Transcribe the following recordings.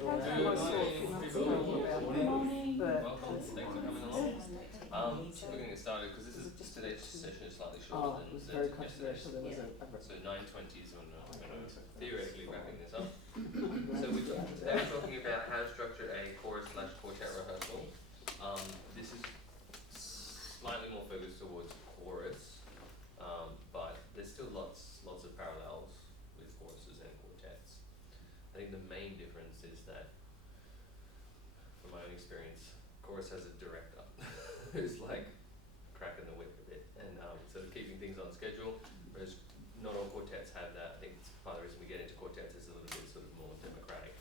Good morning. Welcome. Thanks for coming along. We're going to get started because today's session is slightly shorter than yesterday's. So 9:20 is when we're theoretically wrapping this up. So today we're talking about how to structure a chorus/quartet rehearsal. This is slightly more focused towards chorus, but there's still lots of parallels with choruses and quartets. I think the main difference is that, from my own experience, chorus has a director who's like cracking the whip a bit and sort of keeping things on schedule, whereas not all quartets have that. I think it's part of the reason we get into quartets is a little bit sort of more democratic,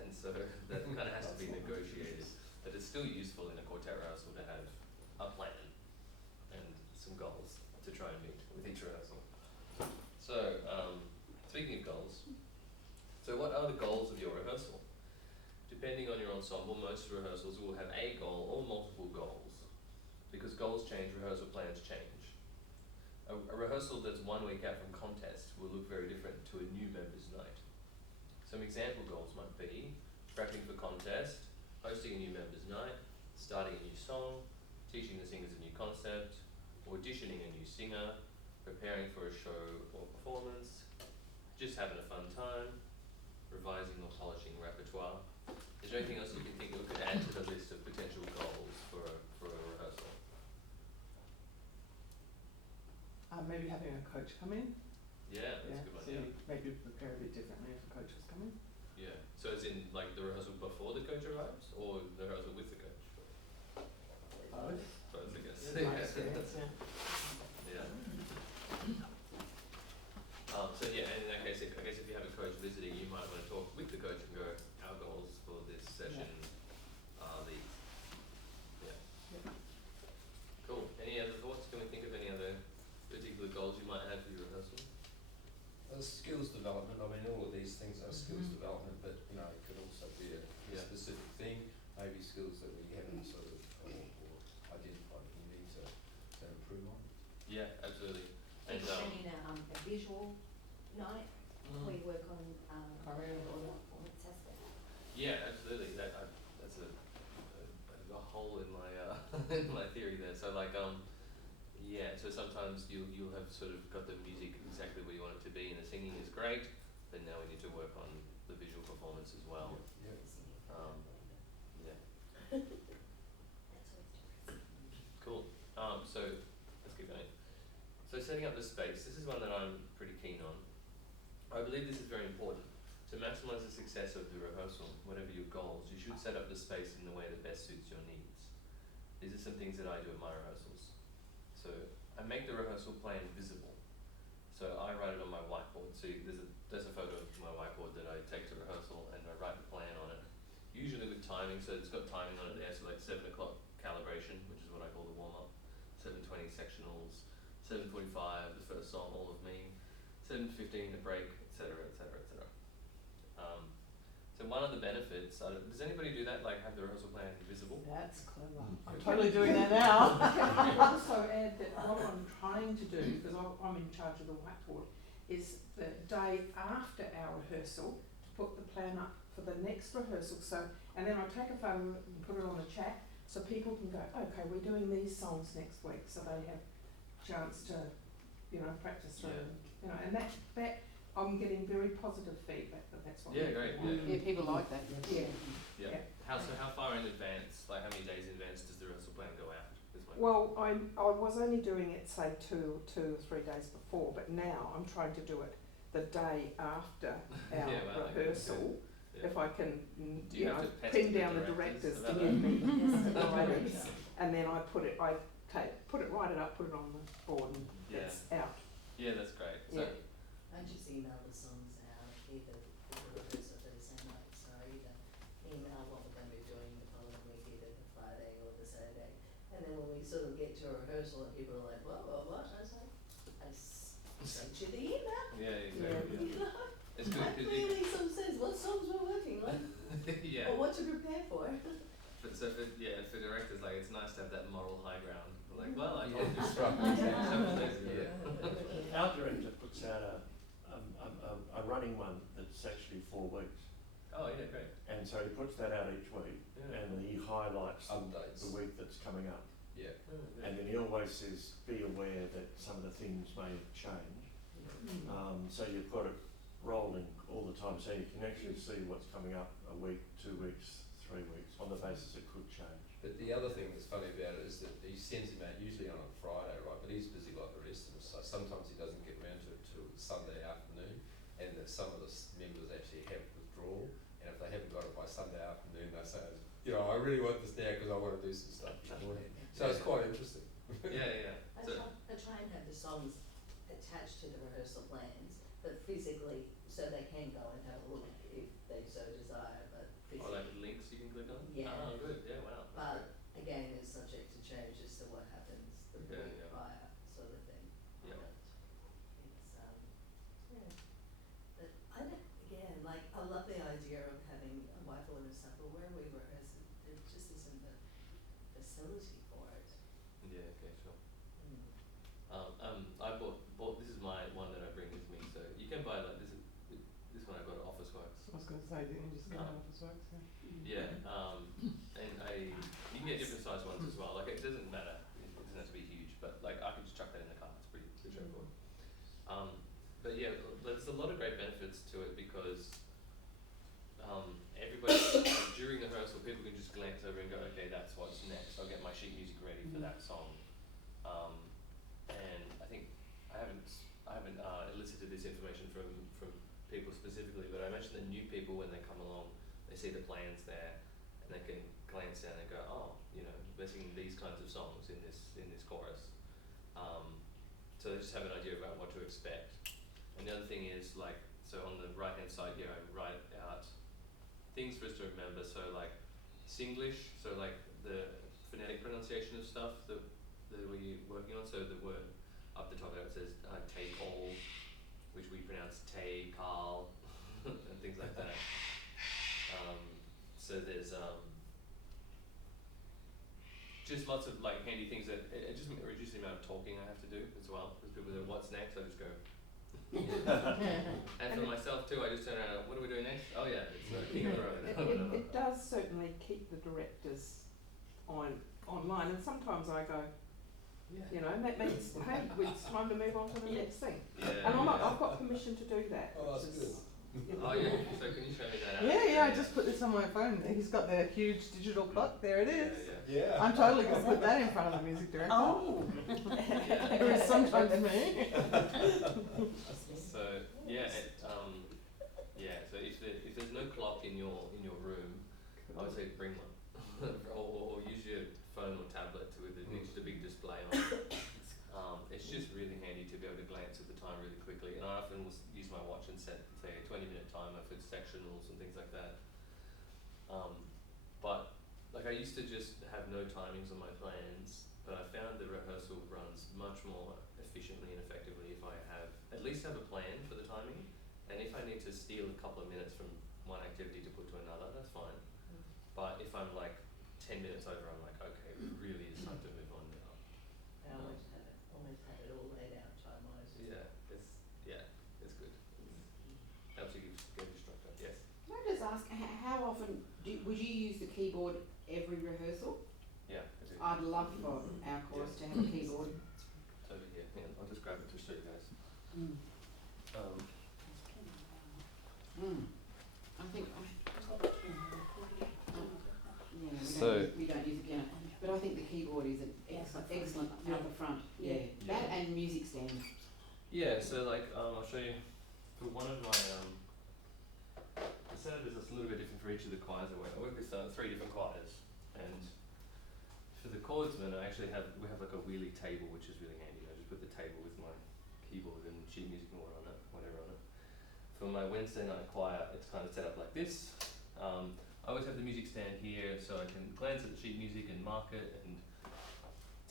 and so that kind of has to be negotiated. But it's still useful in a quartet rehearsal to have a plan and some goals to try and meet with each rehearsal. So, speaking of goals, so what are the goals of your rehearsal? Depending on your ensemble, most rehearsals will have a goal or multiple goals. Because goals change, rehearsal plans change. A rehearsal that's 1 week out from contest will look very different to a new members' night. Some example goals might be prepping for contest, hosting a new members' night, starting a new song, teaching the singers a new concept, auditioning a new singer, preparing for a show or performance, just having a fun time, revising or polishing repertoire. Is there anything else you can think of could add to the list of potential goals for a rehearsal? Maybe having a coach come in. Yeah, that's a good one. So Yeah. maybe prepare a bit differently if a coach was coming. Yeah. So as in like the rehearsal before the coach arrives, or the rehearsal with the coach? Both. Both, I guess. My experience, yeah. Yeah. So yeah, and in that case, I guess if you have a coach visiting, you might want to talk with the coach and go, our goals for this session are these. Yeah. Cool. Any other thoughts? Can we think of any other particular goals you might have for your rehearsal? Skills development. I mean, all of these things are skills development, but it could also be a specific thing. Maybe skills that we haven't sort of or identified we need to improve on. Yeah, absolutely. And planning a visual night, we work on performance aspect. Yeah, absolutely. That's a hole in my in my theory there. So like yeah. So sometimes you'll have sort of got the music exactly where you want it to be, and the singing is great. But now we need to work on the visual performance as well. Yeah. Yeah. That's always different. Cool. So let's keep going. So setting up the space. This is one that I'm pretty keen on. I believe this is very important. To maximize the success of the rehearsal, whatever your goals, you should set up the space in the way that best suits your needs. These are some things that I do at my rehearsals. So I make the rehearsal plan visible. So I write it on my whiteboard. So there's a photo of my whiteboard that I take to rehearsal, and I write the plan on it. Usually with timing, so it's got timing on it there. So like 7 o'clock calibration, which is what I call the warm up. 7:20 sectionals, 7:45 the first song, All of Me, 7:15 the break, etc., etc., etc. So one of the benefits, does anybody do that, like have the rehearsal plan visible? That's clever. I'm totally doing that now. I can also add that what I'm trying to do, because I'm in charge of the whiteboard, is the day after our rehearsal to put the plan up for the next rehearsal. So, and then I take a photo and put it on the chat so people can go, okay, we're doing these songs next week, so they have a chance to, practice through them. And that I'm getting very positive feedback that that's what. Yeah, great. Yeah, people like that. Yeah. Yeah. How far in advance, like how many days in advance does the rehearsal plan go out? Well, I was only doing it say two or 3 days before, but now I'm trying to do it the day after our rehearsal. Yeah. If I can, pin down the directors to give me the guidance, and then I write it up, put it on the board, and it's out. Yeah, that's great. So, I just email the songs out either for the rehearsal for the same night. So I either email what we're going to be doing the following week, either the Friday or the Saturday. And then when we sort of get to a rehearsal and people are like, what? I was like, I sent you the email. Yeah, exactly. Yeah. It's good that clearly sort of says what songs we're working on. Yeah. Or what to prepare for. So for directors, like it's nice to have that moral high ground. Like, well, I told you. Our director puts out a running one that's actually 4 weeks. Oh yeah, great. And so he puts that out each week, Yeah. and he highlights Updates. the week that's coming up. Yeah. Oh, great. And then he always says, be aware that some of the things may change. So you've got it rolling all the time, so you can actually see what's coming up a week, 2 weeks, 3 weeks, on the basis it could change. But the other thing that's funny about it is that he sends him out usually on a Friday, right? But he's busy like the rest of us, so sometimes he doesn't get around to it till Sunday afternoon, and that some of the members actually have withdrawal, and if they haven't got it by Sunday afternoon, they say, you know, I really want this now because I want to do some stuff beforehand. So it's quite interesting. Yeah. I try and have the songs attached to the rehearsal plans, but physically, so they can go and have a look if they so desire, but Or physically. like links you can click on? Yeah. Oh, good. Yeah, wow. But again, it's subject to change as to what happens the Yeah, week yeah. prior, sort of thing. Yeah. But it's, yeah. But I don't, again, like, I love the idea of having a whiteboard and stuff, but where we rehearse, there just isn't the facility for it. Yeah, okay, sure. Mm. I bought this is my one that I bring with me, so you can buy like this one I got at Officeworks. I was going to say, didn't you just get Um, out of this works? Yeah, and you can get different size ones as well. Like it doesn't matter, it doesn't have to be huge, but like I can just chuck that in the car. It's pretty straightforward. But yeah, there's a lot of great benefits to it because everybody during the rehearsal, people can just glance over and go, okay, that's what's next. I'll get my sheet music ready for that song. And I think I haven't elicited this information from people specifically, but I mentioned that new people when they come along, they see the plans there, and they can glance down and go, oh, you know, we're singing these kinds of songs in this chorus. So they just have an idea about what to expect. And the other thing is like, so on the right hand side here, I write out things for us to remember. So like Singlish, so like the phonetic pronunciation of stuff that we're working on. So the word up the top there it says take all, which we pronounce tay, Carl, and things like that. So there's just lots of like handy things that it just reduces the amount of talking I have to do as well. Because people say, what's next? I just go. And for myself too, I just turn around, what are we doing next? Oh yeah, it's King of the Road. It does certainly keep the directors online, and sometimes I go, you know, that means, hey, it's time to move on to the next thing. Yeah, And I've got permission to do that. Oh, that's which good. is, you know. Oh yeah, so can you show me that out? Yeah, I just put this on my phone. He's got the huge digital clock. There it is. Yeah. I'm totally going to put that in front of the music director. Oh. Who is sometimes me. So yeah, so if there's no clock in your room, I would say bring one, or use your phone or tablet with a big display on it. It's just really handy to be able to glance at the time really quickly, and I often will use my watch and set say a 20-minute timer for sectionals and things like that. But like I used to just have no timings on my plans, but I found the rehearsal runs much more efficiently and effectively if I at least have a plan for the timing, and if I need to steal a couple of minutes from one activity to put to another, that's fine. But if I'm like 10 minutes over, I'm like, okay, it really is time to move on now. I always had it all laid out time-wise. It's good. Helps you give you structure. Yes. Can I just ask, how often would you use the keyboard every rehearsal? Yeah. I do. I'd love for our chorus to have a keyboard. It's over here. Hang on, I'll just grab it to show you guys. I think So- we don't use a piano, but I think the keyboard is an excellent out the front. Yeah. That and music stand. Yeah, so like I'll show you for one of my the setup is just a little bit different for each of the choirs I work with 3 different choirs, and for the chordsman we have like a wheelie table which is really handy. I just put the table with my keyboard and sheet music and whatever on it. For my Wednesday night choir it's kind of set up like this. I always have the music stand here so I can glance at the sheet music and mark it and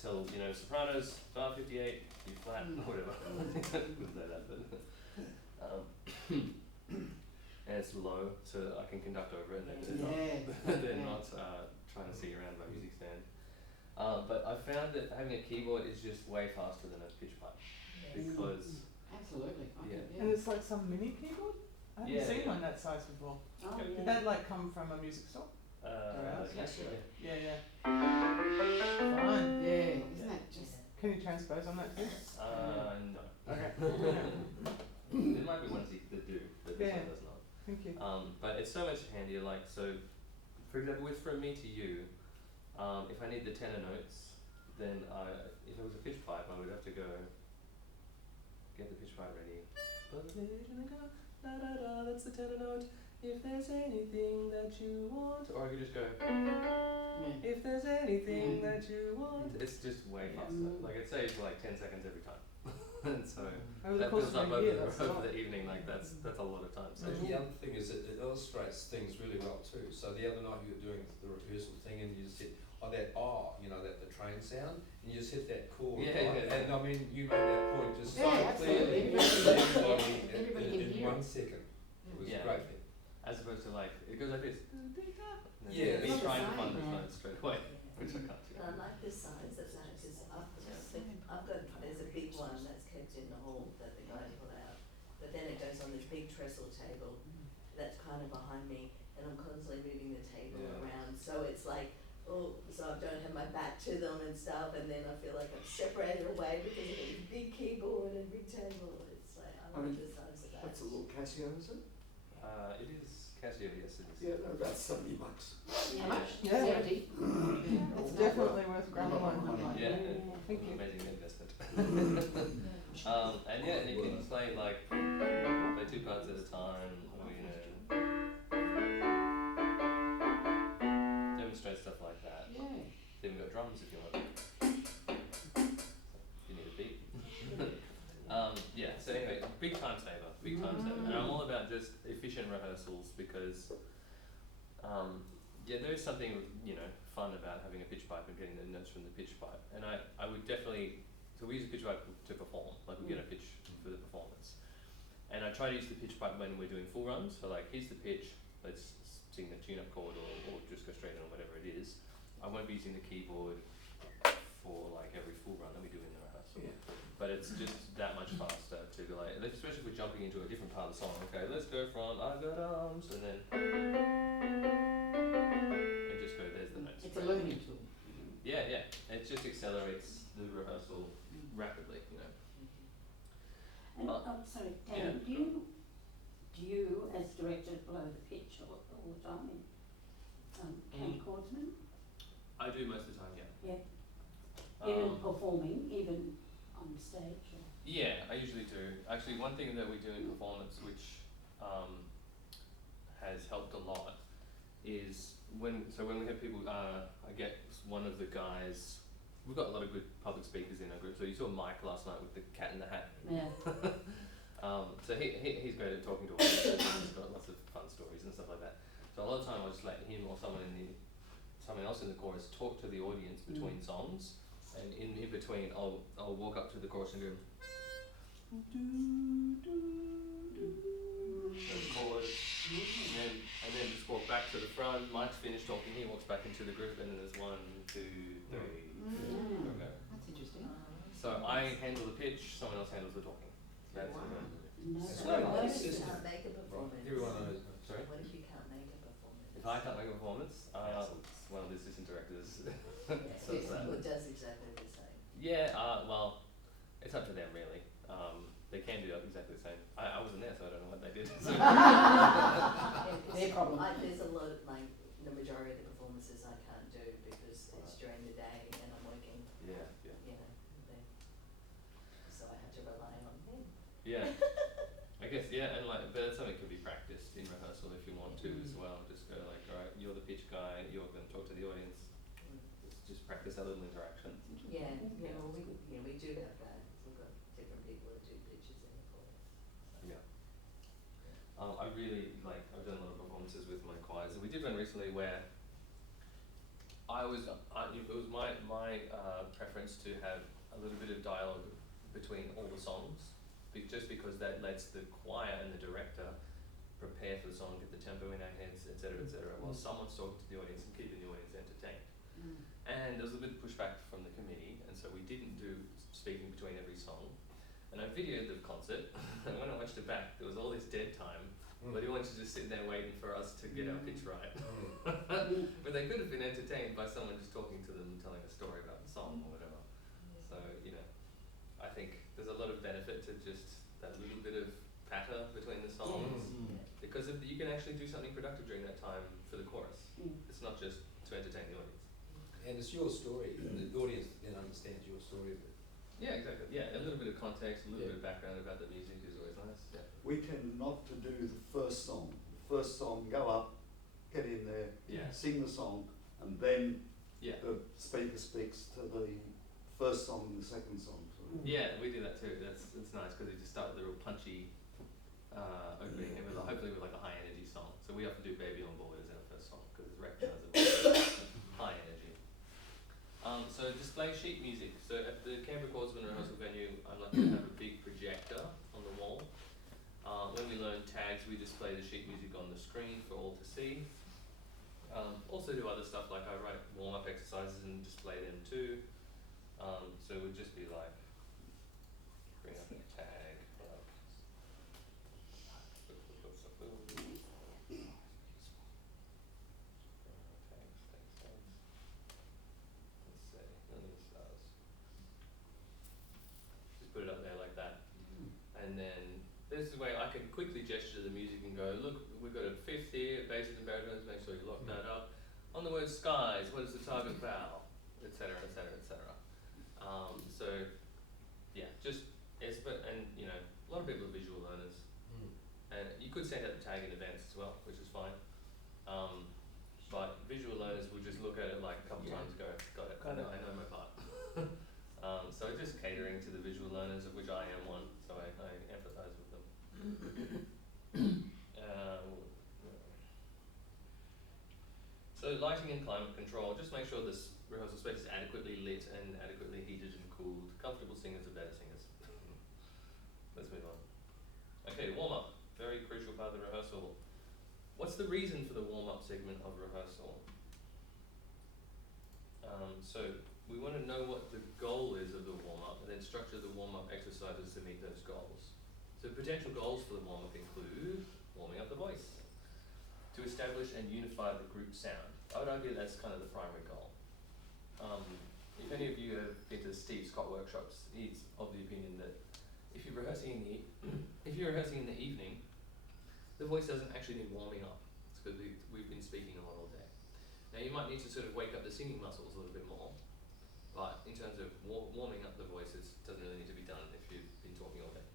tell, you know, sopranos, bar 58, B flat, whatever. Wouldn't say that, but and it's low so I can conduct over it and they're not trying to see around my music stand. But I found that having a keyboard is just way faster than a pitch pipe because Absolutely. I think, And it's like some mini keyboard? I haven't Yeah, seen yeah. one that size before. Oh, Okay. Did yeah. that like come from a music store? Yes, yeah. Yeah, yeah. Fun. Yeah, isn't that just? Can you transpose on that too? No. Okay. There might be ones that do, but this Yeah. one does not. Thank you. But it's so much handier, like, so, for example, with From Me to You, if I need the tenor notes, then if it was a pitch pipe, I would have to go get the pitch pipe ready. Da da da, that's the tenor note. If there's anything that you want, or I could just go, if there's anything that you want. It's just way faster. Like it saves like 10 seconds every time. And so Over the that course builds up of a year, over, that's a over lot. the evening, like that's a lot of time. So And the other thing is it illustrates things really well too. So the other night you were doing the rehearsal thing and you just hit the train sound, and you just hit that chord. Yeah, right? yeah. And I mean, you made that point just so Yeah, clearly. absolutely. Everybody Everybody can in hear 1 it. second. It was Yeah. a great thing. as opposed to like it goes like this. Yeah, Me it's trying to the find same, the yeah. notes straight away, which I can't do. And I like the size of that, because I've got, there's a big one that's kept in the hall that the guy put out, but then it goes on this big trestle table that's kind of behind me, and I'm constantly moving the table Yeah. around, so it's like, oh, so I don't have my back to them and stuff, and then I feel like I'm separated away because of this big keyboard and big table, it's like, I like the size of that. That's a little Casio, is it? It is Casio, yes it is. Yeah, they're about $70. How much? Yeah. 70? It's definitely worth grabbing one. Yeah, Thank you. amazing investment. And yeah, and you can play like play 2 parts at a time, or demonstrate stuff like that. Yeah. Then we've got drums if you want. You need a beat. Yeah. So anyway, big time saver, and I'm all about just efficient rehearsals because, yeah, there is something fun about having a pitch pipe and getting the notes from the pitch pipe, and I would definitely. So we use a pitch pipe to perform, like we get a pitch for the performance. And I try to use the pitch pipe when we're doing full runs, so like here's the pitch, let's sing the tune-up chord or just go straight on whatever it is. I won't be using the keyboard for like every full run that we do in the rehearsal. Yeah. But it's just that much faster to be like, especially if we're jumping into a different part of the song, okay, let's go from I've got arms and then and just go, there's the notes. It's a learning tool. Yeah, yeah. It just accelerates the rehearsal rapidly, And sorry, Dan, Yeah. do you as director blow the pitch all the time in chordsman? I do most of the time, yeah. Yeah. Even performing, even on stage or? Yeah, I usually do. Actually, one thing that we do in performance, which has helped a lot, is when we have people, I get one of the guys. We've got a lot of good public speakers in our group. So you saw Mike last night with the Cat in the Hat. Yeah. So he's great at talking to audiences. He's got lots of fun stories and stuff like that. So a lot of time I'll just let him or someone else in the chorus talk to the audience between songs, and in between I'll walk up to the chorus and go those chords, and then just walk back to the front. Mike's finished talking, he walks back into the group, and then there's 1, 2, 3, 4, go. That's interesting. So I handle the pitch, someone else handles the talking. That's what I do. No. That's So great. what if you System. can't make a performance? Everyone knows. Sorry? What if you can't make a performance? If I can't make a performance, one of the assistant directors. So Yes, sad. it does exactly the same. Yeah, well, it's up to them really. They can do exactly the same. I wasn't there, so I don't know what they did. So Their problem. There's a lot of, like, the majority of the performances I can't do because it's during the day and I'm working, yeah. so I have to rely on them. Yeah. I guess, yeah, and like, but something could be practiced in rehearsal if you want to as well. Just go like, alright, you're the pitch guy, you're going to talk to the audience. Just practice that little interaction. Yeah, well, we do have that. We've got different people that do pitches in the chorus. Yeah. I really like. I've done a lot of performances with my choirs, and we did one recently where it was my preference to have a little bit of dialogue between all the songs, just because that lets the choir and the director prepare for the song, get the tempo in our heads, etc., while someone's talking to the audience and keeping the audience entertained. And there was a bit of pushback from the committee, and so we didn't do speaking between every song. And I videoed the concert, and when I watched it back, there was all this dead time But he wants you just sitting there waiting for us to get our pitch right. But they could have been entertained by someone just talking to them and telling a story about the song or whatever. So, you know, I think there's a lot of benefit to just that little bit of patter between the songs. Because you can actually do something productive during that time for the chorus. It's not just to entertain the audience. And it's your story, and the audience then understands your story of it. Yeah, exactly. Yeah, a little bit of context, a little bit of background about the music is always nice. Yeah. We tend not to do the first song. The first song, go up, get in there, Yeah. sing the song, and then Yeah. the speaker speaks to the first song and the second song. So Yeah, we do that too. It's nice because we just start with a real punchy opening, and hopefully with like a high energy song. So we often do "Baby on Board" as our first song because it's recognisable high energy. So display sheet music. So at the Canberra Chordsman rehearsal venue, I'm lucky to have a big projector on the wall. When we learn tags, we display the sheet music on the screen for all to see. Also do other stuff like I write warm-up exercises and display them too. So it would just be like, bring up a tag, like, tags. Let's see, none of this does. Just put it up there like that. And then this is where I can quickly gesture the music and go, look, we've got a fifth here, basses and baritones, make sure you lock that up. On the word skies, what is the target vowel? Etc. So, yeah, just, and you know, a lot of people are visual learners. And you could send out the tag in advance as well, which is fine. But visual learners will just look at it like a couple times and go, got it, I know my part. So just catering to the visual learners, of which I am one, so I empathise with them. So lighting and climate control, just make sure this rehearsal space is adequately lit and adequately heated and cooled. Comfortable singers are better singers. Let's move on. Okay, warm-up, very crucial part of the rehearsal. What's the reason for the warm-up segment of rehearsal? So we want to know what the goal is of the warm-up and then structure the warm-up exercises to meet those goals. So potential goals for the warm-up include warming up the voice, to establish and unify the group sound. I would argue that's kind of the primary goal. If any of you have been to Steve Scott workshops, he's of the opinion that if you're rehearsing in the evening, the voice doesn't actually need warming up. It's because we've been speaking a lot all day. Now you might need to sort of wake up the singing muscles a little bit more, but in terms of warming up the voice, it doesn't really need to be done if you've been talking all day,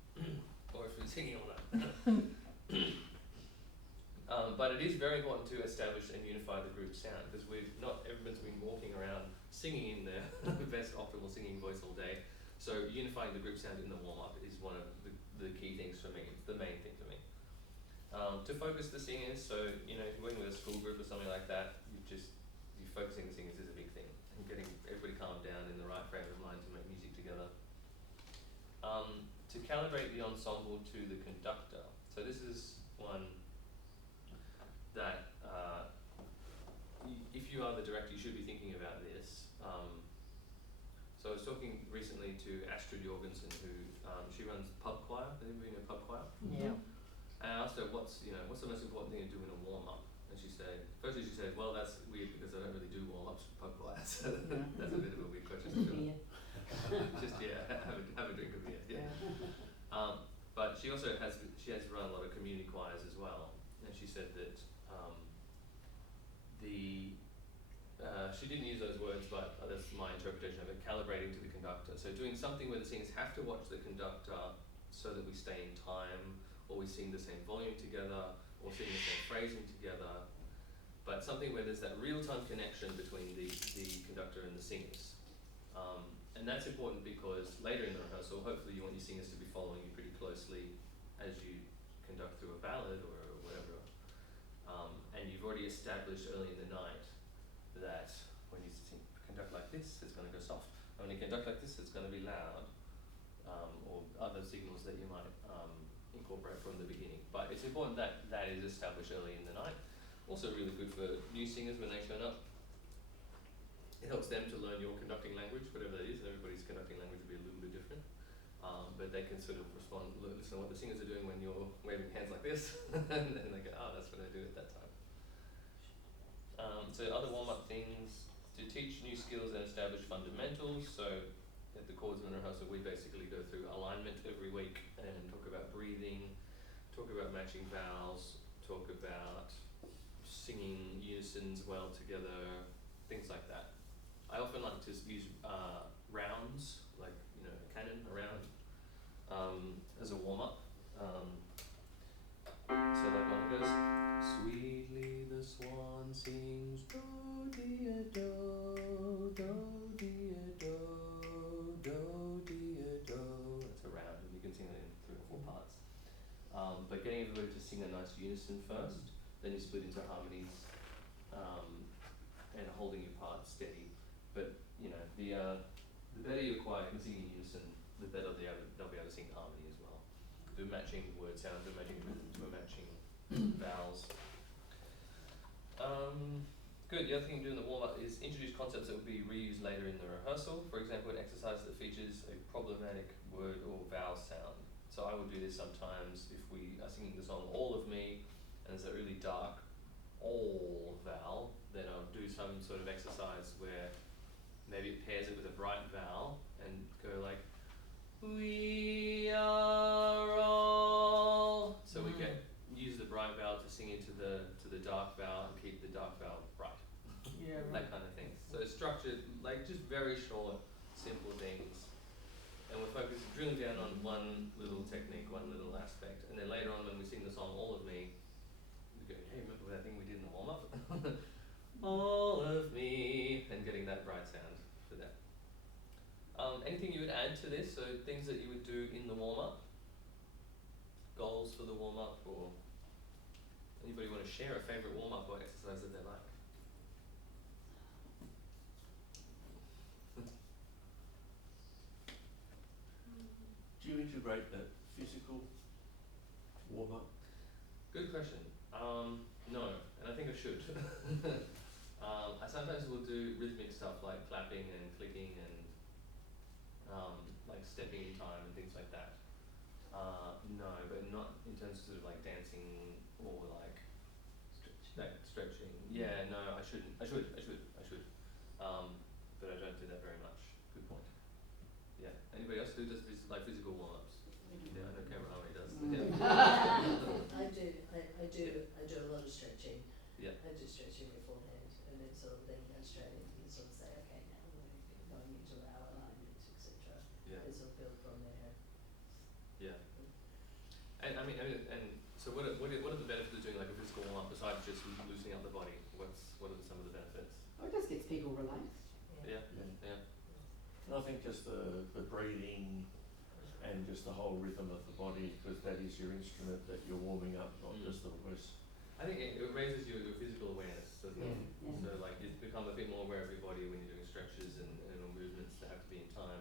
or if you're singing all day. But it is very important to establish and unify the group sound, because not everyone's been walking around singing in their best optimal singing voice all day. So unifying the group sound in the warm-up is one of the key things for me. It's the main thing for me. To focus the singers, so you know, if you're working with a school group or something like that, you're focusing the singers is a big thing, and getting everybody calmed down in the right frame of mind to make music together. To calibrate the ensemble to the conductor. So this is one that if you are the director, you should be thinking about this. So I was talking recently to Astrid Jorgensen, who she runs pub choir. Has anybody know pub choir? Yeah. And I asked her, what's the most important thing to do in a warm up? And she said, well, that's weird because I don't really do warm ups for pub choir. So that's a bit of a weird question to fill. Just have a drink of beer. Yeah. But she also has run a lot of community choirs as well, and she said that she didn't use those words, but that's my interpretation of it, calibrating to the conductor. So doing something where the singers have to watch the conductor so that we stay in time, or we sing the same volume together, or sing the same phrasing together, but something where there's that real-time connection between the conductor and the singers. And that's important because later in the rehearsal, hopefully you want your singers to be following you pretty closely as you conduct through a ballad or whatever. And you've already established early in the night that when you conduct like this, it's going to go soft. And when you conduct like this, it's going to be loud, or other signals that you might incorporate from the beginning. But it's important that that is established early in the night. Also really good for new singers when they turn up. It helps them to learn your conducting language, whatever that is. Everybody's conducting language will be a little bit different. but they can sort of respond, listen to what the singers are doing when you're waving hands like this, and then they go, oh, that's what I do at that time. So other warm-up things, to teach new skills and establish fundamentals. So at the Chordsman rehearsal, we basically go through alignment every week and talk about breathing, talk about matching vowels, talk about singing unisons well together, things like that. I often like to use rounds, like, you know, a canon, a round, as a warm-up. So like one goes, sweetly the swan sings, do dia do, do dia do, do dia do. That's a round, and you can sing it in 3 or 4 parts. But getting everybody to sing a nice unison first, then you split into harmonies, and holding your parts steady. But you know, the better your choir can sing in unison, the better they'll be able to sing harmony as well. Do matching word sounds, do matching rhythms, do matching vowels. Good. The other thing to do in the warm-up is introduce concepts that will be reused later in the rehearsal. For example, an exercise that features a problematic word or vowel sound. So I will do this sometimes if we are singing the song All of Me and there's a really dark all vowel, then I'll do some sort of exercise where maybe it pairs it with a bright vowel and go like, we are all. So we use the bright vowel to sing into the dark vowel and keep the dark vowel bright. Yeah, right. That kind of thing. So structured, like just very short, simple things. And we're focused, drilling down on one little technique, one little aspect. And then later on when we sing the song All of Me, we go, hey, remember that thing we did in the warm-up? All of me, and getting that bright sound for that. Anything you would add to this? So things that you would do in the warm-up? Goals for the warm-up, or anybody want to share a favourite warm-up or exercise that they like? Do you integrate that physical warm-up? Good question. No, and I think I should. I sometimes will do rhythmic stuff like clapping and clicking and like stepping in time and things like that. No, but not in terms of sort of like dancing or like stretching. Yeah, no, I shouldn't. I should. But I don't do that very much. Good point. Yeah. Anybody else who does like physical warm-ups? Yeah, I know Cameron Harvey does. Yeah. I do a lot of stretching. Yeah. I do stretching beforehand, and then sort of then go straight into and sort of say, okay, now we're going into our alignment, etc. Yeah. And sort of build from there. Yeah. And I mean, so what are the benefits of doing like a physical warm-up besides just loosening up the body? What are some of the benefits? It just gets people relaxed. Yeah. And I think just the breathing and just the whole rhythm of the body, because that is your instrument that you're warming up, not just the voice. I think it raises your physical awareness, doesn't it? Yeah. So like you become a bit more aware of your body when you're doing stretches and movements that have to be in time.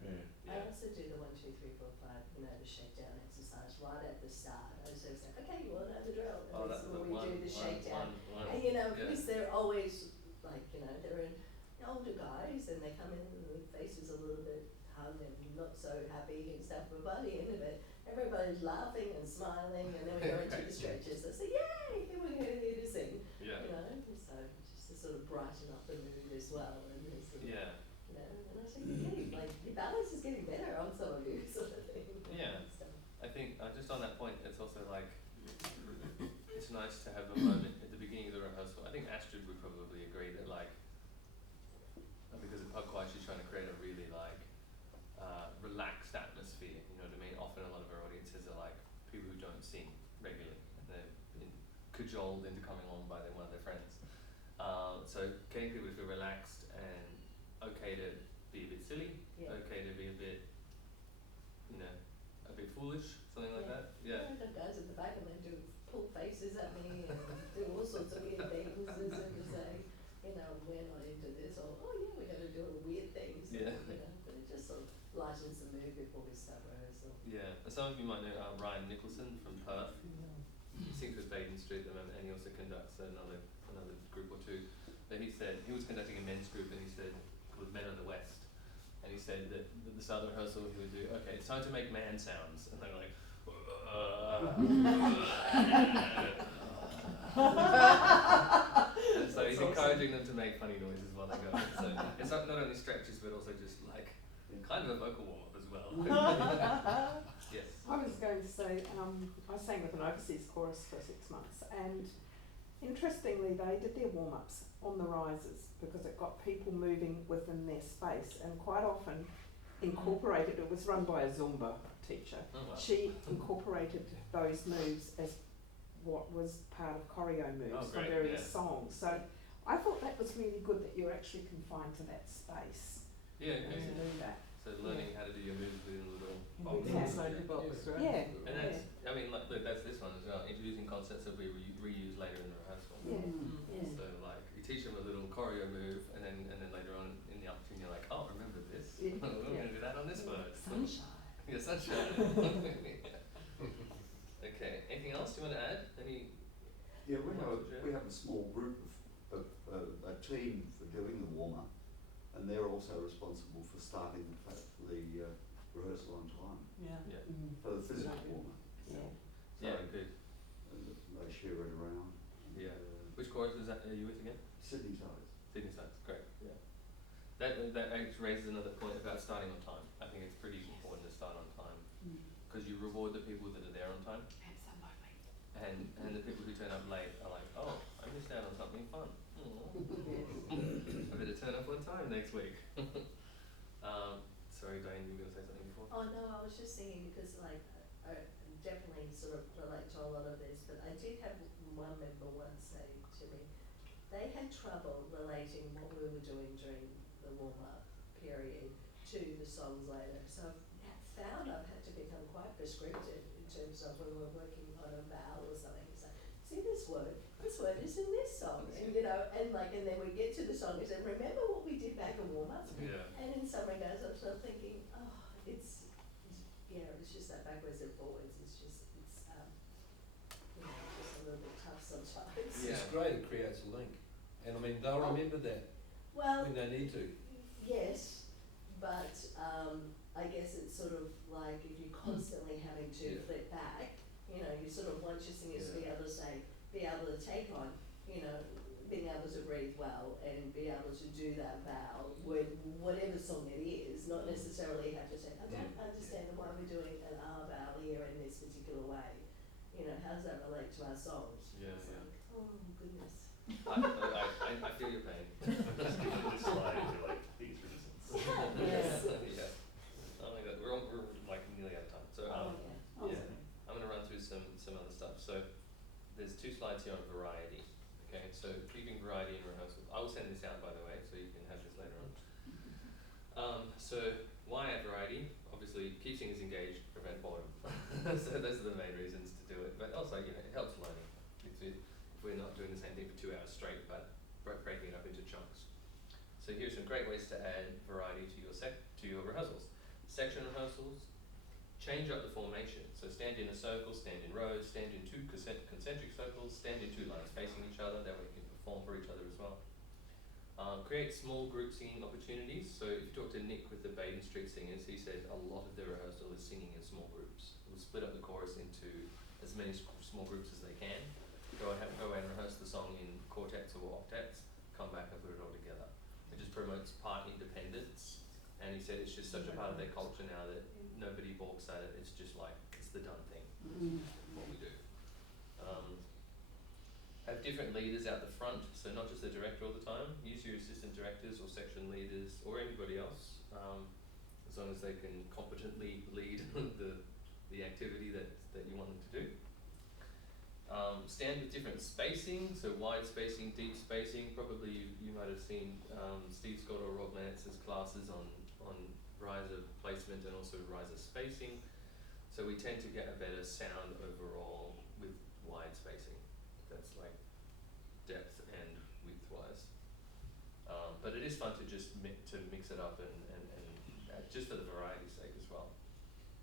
Yeah. I also do the 1, 2, 3, 4, 5, you know, the shakedown exercise right at the start. I just say, okay, you all know the drill. And Oh, this that's is the where we do the shakedown. one. And you know, Yeah. because they're always like, you know, they're older guys and they come in and their face is a little bit hung and not so happy and stuff, but by the end of it, everybody's laughing and smiling, and then we go into the stretches. I say, yay, here we're here to sing. Yeah. You know, so just to sort of brighten up the mood as well. And sort of, Yeah. you know, and I say, you're getting, like, your balance is getting better on some of you, sort of thing. Yeah. And stuff. I think just on that point, it's also like it's nice to have a moment at the beginning of the rehearsal. I think Astrid would probably agree that like because of pub choir, she's trying to create a really like relaxed atmosphere. You know what I mean? Often a lot of her audiences are like people who don't sing regularly, and they've been cajoled into coming along by one of their friends. So getting people to feel relaxed and okay to be a bit silly, okay to be a bit, you know, a bit foolish, something like that. Yeah. I've got guys at the back and they do pull faces at me and do all sorts of weird things and say, you know, we're not into this, or oh yeah, we're going to do weird things. Yeah. You know, but it just sort of lightens the mood before we start rehearsal. Yeah. Some of you might know Ryan Nicholson from Perth. He sings with Baden Street at the moment, and he also conducts another group or two. But he said he was conducting a men's group, and he said called Men of the West, and he said that at the start of the rehearsal he would do, okay, it's time to make man sounds, and they're like, and so he's encouraging them to make funny noises while they go. So it's not only stretches, but also just like kind of a vocal warm up as well. Yes. I was going to say, I sang with an overseas chorus for 6 months, and interestingly, they did their warm-ups on the risers because it got people moving within their space, and quite often incorporated, it was run by a Zumba teacher, Oh, wow. she incorporated those moves as what was part of choreo moves Oh, for great, various yeah. songs. So I thought that was really good that you're actually confined to that space Yeah, and okay. to do that. So learning how to do your moves within a little box. Yeah. Inside the box, right? Yeah. And that's, I mean, like, look, that's this one as well, introducing concepts that we reuse later in the rehearsal. Yeah. Yeah. So like, you teach them a little choreo move, and then later on in the afternoon you're like, oh, remember this? Yeah. We're going to do that on this verse. Sunshine. Yeah, sunshine. Okay, anything else you want to add? Any? Yeah, we have a small group of a team for doing the warm-up, and they're also responsible for starting the rehearsal on time, Yeah. Yeah. for the physical warm-up. Yeah. Yeah, good. And they share it around. Yeah. Which chorus is that are you with again? Sydney Sides. Sydney Sides, great, yeah. That actually raises another point about starting on time. I think it's pretty important to start on time, because you reward the people that are there on time, Absolutely. and the people who turn up late are like, oh, I missed out on something fun. I better turn up on time next week. Sorry, Diane, you were going to say something before? Oh no, I was just thinking because like I definitely sort of relate to a lot of this, but I did have one member once say to me, they had trouble relating what we were doing during the warm-up period to the songs later. So I've found I've had to become quite prescriptive in terms of when we're working on a vowel or something. It's like, see this word is in this song, and you know, and then we get to the song and say, remember what we did back in warm-up? Yeah. And in some regards, I'm sort of thinking, oh, it's just that backwards and forwards. It's just just a little bit tough sometimes. Yeah. It's great, it creates a link. And I mean, they'll remember that Well, when they need to. yes, but I guess it's sort of like if you're constantly having to Yeah. flip back, you know, you sort of want your singers to be able to say, be able to take on, you know, being able to breathe well and be able to do that vowel with whatever song it is, not necessarily have to say, I don't understand why we're doing an R vowel here in this particular way. You know, how does that relate to our songs? Yeah, It's yeah. like, oh goodness. I feel your pain. Just give it this slide and you're like, these reasons. Yes. Yeah. Oh my god, we're like nearly out of time. So Oh, yeah. yeah, I'm going to run through some other stuff. So there's 2 slides here on variety. Okay, so keeping variety in rehearsal. I will send this out, by the way, so you can have this later on. So why add variety? Obviously, keep singers engaged, prevent boredom. So those are the main reasons to do it. But also, you know, it helps learning. If we're not doing the same thing for 2 hours straight, but breaking it up into chunks. So here's some great ways to add variety to your rehearsals. Section rehearsals. Change up the formation. So stand in a circle, stand in rows, stand in 2 concentric circles, stand in 2 lines facing each other. That way you can perform for each other as well. Create small group singing opportunities. So if you talk to Nick with the Baden Street Singers, he said a lot of their rehearsal is singing in small groups. We'll split up the chorus into as many small groups as they can. Go away and rehearse the song in quartets or octets. Come back and put it all together. It just promotes part independence. And he said it's just such a part of their culture now that nobody balks at it. It's just like, it's the done thing. What we do. Have different leaders out the front, so not just the director all the time. Use your assistant directors or section leaders or anybody else, as long as they can competently lead the activity that you want them to do. Stand with different spacing, so wide spacing, deep spacing. Probably you might have seen Steve Scott or Rob Bennett's classes on riser placement and also riser spacing. So we tend to get a better sound overall with wide spacing. That's like depth and width-wise. But it is fun to just mix it up and just for the variety's sake as well.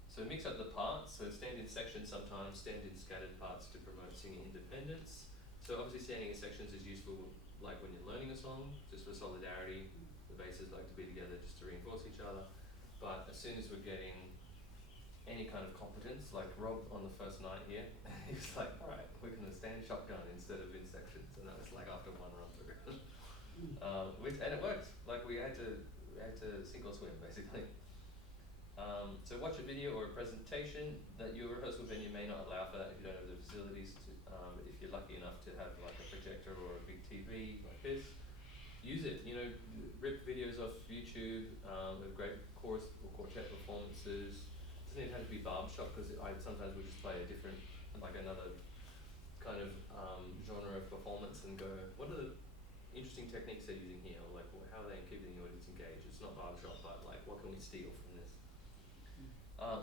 So mix up the parts, so stand in sections sometimes, stand in scattered parts to promote singing independence. So obviously standing in sections is useful like when you're learning a song, just for solidarity. The basses like to be together just to reinforce each other. but as soon as we're getting any kind of competence, like Rob on the first night here, he's like, alright, we're gonna stand shotgun instead of in sections, and that was like after one run through. And it worked, like we had to sink or swim basically. So watch a video or a presentation. That your rehearsal venue may not allow for that if you don't have the facilities to, but if you're lucky enough to have like a projector or a big TV like this, use it, you know, rip videos off YouTube, with great chorus or quartet performances. It doesn't even have to be barbershop, because I sometimes would just play a different, like another kind of genre of performance and go, what are the interesting techniques they're using here, or like how are they keeping the audience engaged? It's not barbershop, but like what can we steal from this?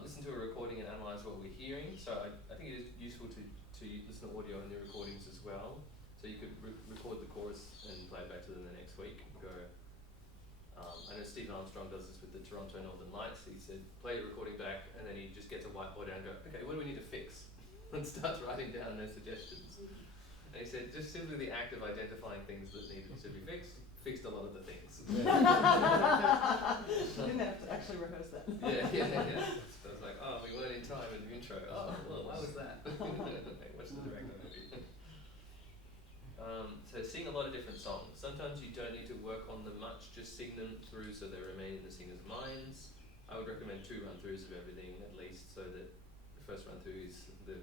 Listen to a recording and analyse what we're hearing. So I think it is useful to listen to audio in the recordings as well. So you could record the chorus and play it back to them the next week. Go. I know Steve Armstrong does this with the Toronto Northern Lights. He said, play your recording back, and then he just gets a whiteboard out and go, okay, what do we need to fix? And starts writing down their suggestions. And he said, just simply the act of identifying things that needed to be fixed a lot of the things. You didn't have to actually rehearse that. Yeah. So I was like, oh, we weren't in time in the intro. Oh, well, why was that? What's the director maybe? So sing a lot of different songs. Sometimes you don't need to work on them much, just sing them through so they remain in the singer's minds. I would recommend 2 run-throughs of everything at least, so that the first run-through is the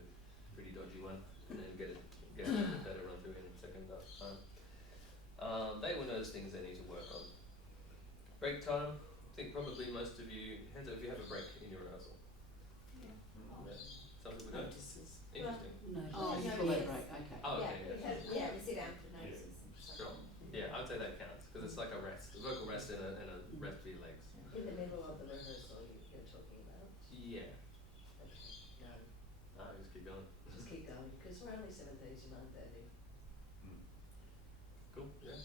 pretty dodgy one, and then get a better run-through in the second time. They will notice things they need to work on. Break time. I think probably most of you, hands up if you have a break in your rehearsal. Yeah. Yeah. Some people don't. Notices. Interesting. No. Oh, you call that break, okay. Oh, okay. Yeah, we sit down for notices. Sure. Yeah, I would say that counts, because it's like a rest, a vocal rest and a rest for your legs. In the middle of the rehearsal, you're talking about? Yeah. Okay, no, Just keep going. just keep going, because we're only 7:30 to 9:30. Cool, yeah.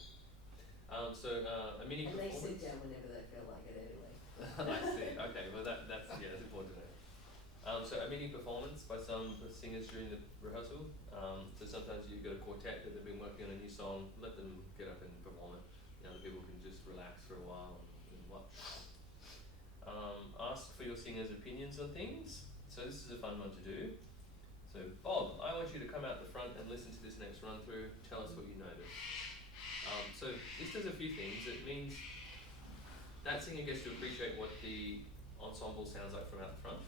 A mini And they performance. sit down whenever they feel like it anyway. I see, okay, well that's important to know. So a mini performance by some singers during the rehearsal. So sometimes you've got a quartet that they've been working on a new song, let them get up and perform it. The other people can just relax for a while and watch. Ask for your singers' opinions on things. So this is a fun one to do. So Bob, I want you to come out the front and listen to this next run through. Tell us what you noticed. So this does a few things. It means that singer gets to appreciate what the ensemble sounds like from out the front.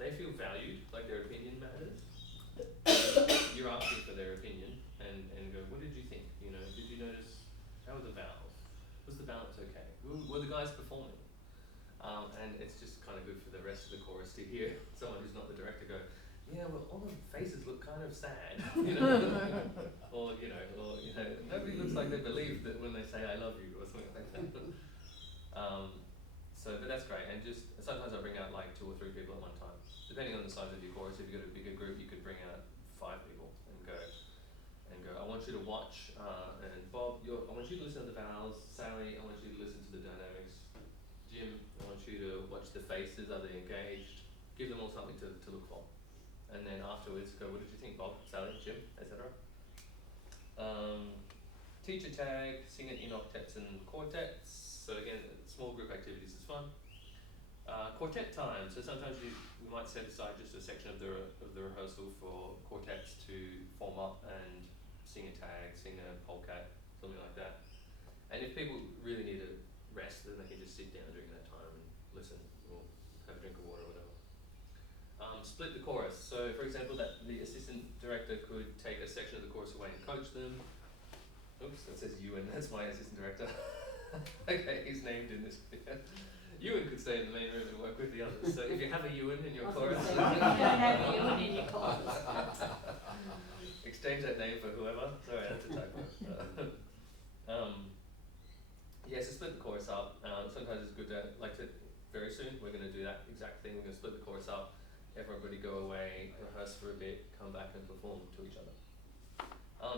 They feel valued, like their opinion matters. You're asking for their opinion and go, what did you think? You know, did you notice, how were the vowels? Was the balance okay? Were the guys performing? And it's just kind of good for the rest of the chorus to hear someone who's not the director go, yeah, well, all the faces look kind of sad, you know, or nobody looks like they believe that when they say I love you or something like that. But that's great, and just sometimes I bring out like 2 or 3 people at one time, depending on the size of your chorus. If you've got a bigger group, you could bring out 5 people and go. I want you to watch, and Bob, I want you to listen to the vowels. Sally, I want you to listen to the dynamics. Jim, I want you to watch the faces. Are they engaged? Give them all something to look for. And then afterwards go, what did you think, Bob, Sally, Jim, etc. Teacher tag, sing it in octets and quartets. So again, small group activities is fun. Quartet time. So sometimes we might set aside just a section of the rehearsal for quartets to form up and sing a tag, sing a polka, something like that. And if people really need a rest, then they can just sit down during that time and listen or have a drink of water or whatever. Split the chorus. So for example, that the assistant director could take a section of the chorus away and coach them. Oops, that says Ewan, that's my assistant director. Okay, he's named in this video. Ewan could stay in the main room and work with the others. So if you have a Ewan in your chorus, exchange that name for whoever. Sorry, that's a typo. So split the chorus up. Sometimes it's good to, very soon we're going to do that exact thing. We're going to split the chorus up. Everybody go away, rehearse for a bit, come back and perform to each other.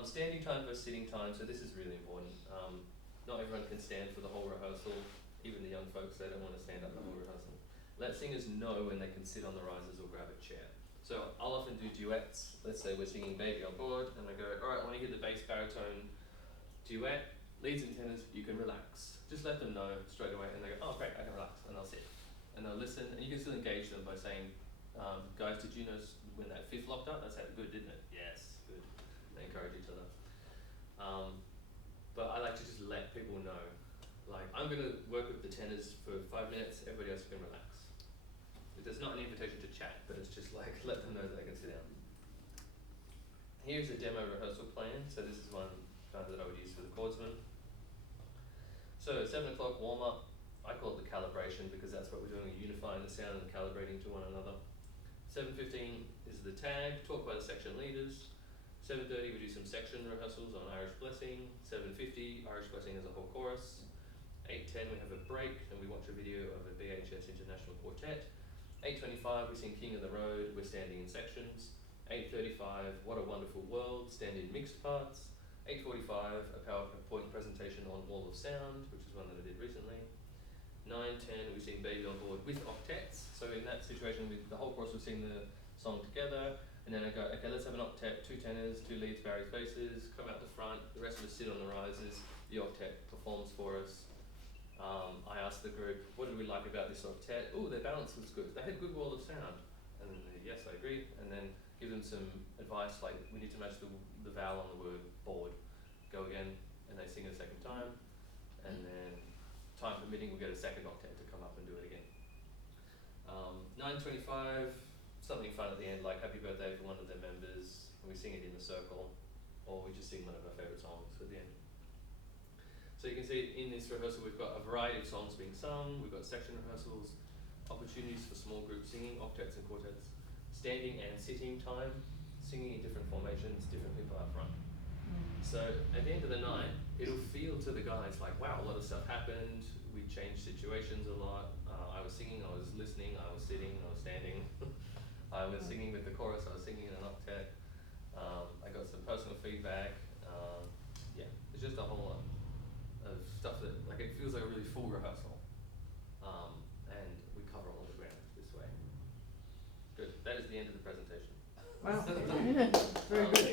Standing time versus sitting time, so this is really important. Not everyone can stand for the whole rehearsal, even the young folks, they don't want to stand up the whole rehearsal. Let singers know when they can sit on the risers or grab a chair. So I'll often do duets. Let's say we're singing Baby on Board, and I go, alright, I want to hear the bass baritone duet. leads and tenors, you can relax. Just let them know straight away, and they go, oh great, I can relax, and they'll sit. And they'll listen, and you can still engage them by saying, guys, did you notice when that fifth locked up? That sounded good, didn't it? Yes, good. They encourage each other. But I like to just let people know, like, I'm going to work with the tenors for 5 minutes, everybody else can relax. It's not an invitation to chat, but it's just like, let them know that they can sit down. Here's a demo rehearsal plan. So this is one that I would use for the chordsman. So 7 o'clock warm up. I call it the calibration because that's what we're doing, we're unifying the sound and calibrating to one another. 7:15 is the tag, talk by the section leaders. 7:30 we do some section rehearsals on Irish Blessing. 7:50 Irish Blessing as a whole chorus. 8:10 we have a break and we watch a video of a BHS International Quartet. 8:25 we sing King of the Road, we're standing in sections. 8:35 What a Wonderful World, stand in mixed parts. 8:45 a PowerPoint presentation on Wall of Sound, which is one that I did recently. 9:10 we sing Baby on Board with octets. So in that situation, the whole chorus will sing the song together, and then I go, okay, let's have an octet, 2 tenors, 2 leads, baries, basses, come out the front, the rest of us sit on the risers, the octet performs for us. I asked the group, what did we like about this octet? Oh, their balance was good. They had good wall of sound. And then they, yes, I agree. And then give them some advice, like we need to match the vowel on the word board. Go again, and they sing a second time, and then time permitting, we'll get a second octet to come up and do it again. 9:25, something fun at the end, like happy birthday for one of their members, and we sing it in a circle, or we just sing one of our favourite songs at the end. So you can see in this rehearsal we've got a variety of songs being sung, we've got section rehearsals, opportunities for small group singing, octets and quartets, standing and sitting time, singing in different formations, different people up front. So at the end of the night, it'll feel to the guys like, wow, a lot of stuff happened, we changed situations a lot, I was singing, I was listening, I was sitting, I was standing, I was singing with the chorus, I was singing in an octet, I got some personal feedback, yeah, it's just a whole lot of stuff that, like, it feels like a really full rehearsal, and we cover all the ground this way. Good, that is the end of the presentation. Wow. Very good.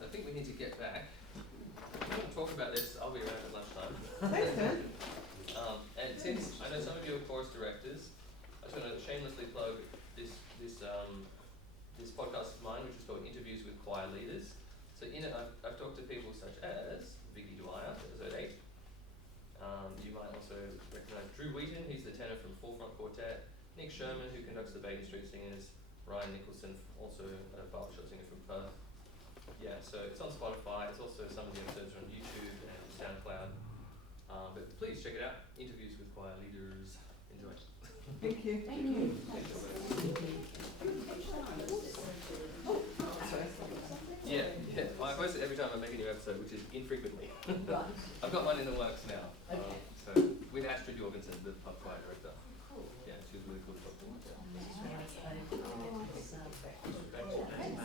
I think we need to get back. If you want to talk about this, I'll be around at lunchtime. Thanks, Dan. And since I know some of you are chorus directors, I just want to shamelessly plug this podcast of mine, which is called Interviews with Choir Leaders. So in it, I've talked to people such as Vicky Dwyer, episode 8. You might also recognise Drew Wheaton, he's the tenor from Forefront Quartet. Nick Sherman, who conducts the Baker Street Singers. Ryan Nicholson, also a barbershop singer from Perth. Yeah, so it's on Spotify. It's also some of the episodes are on YouTube and SoundCloud. But please check it out. Interviews with choir leaders. Enjoy. Thank you. Thank you. Yeah. Well, I post it every time I make a new episode, which is infrequently. I've got one in the works now. So with Astrid Jorgensen, the pub choir director. Yeah, she was really cool to talk to.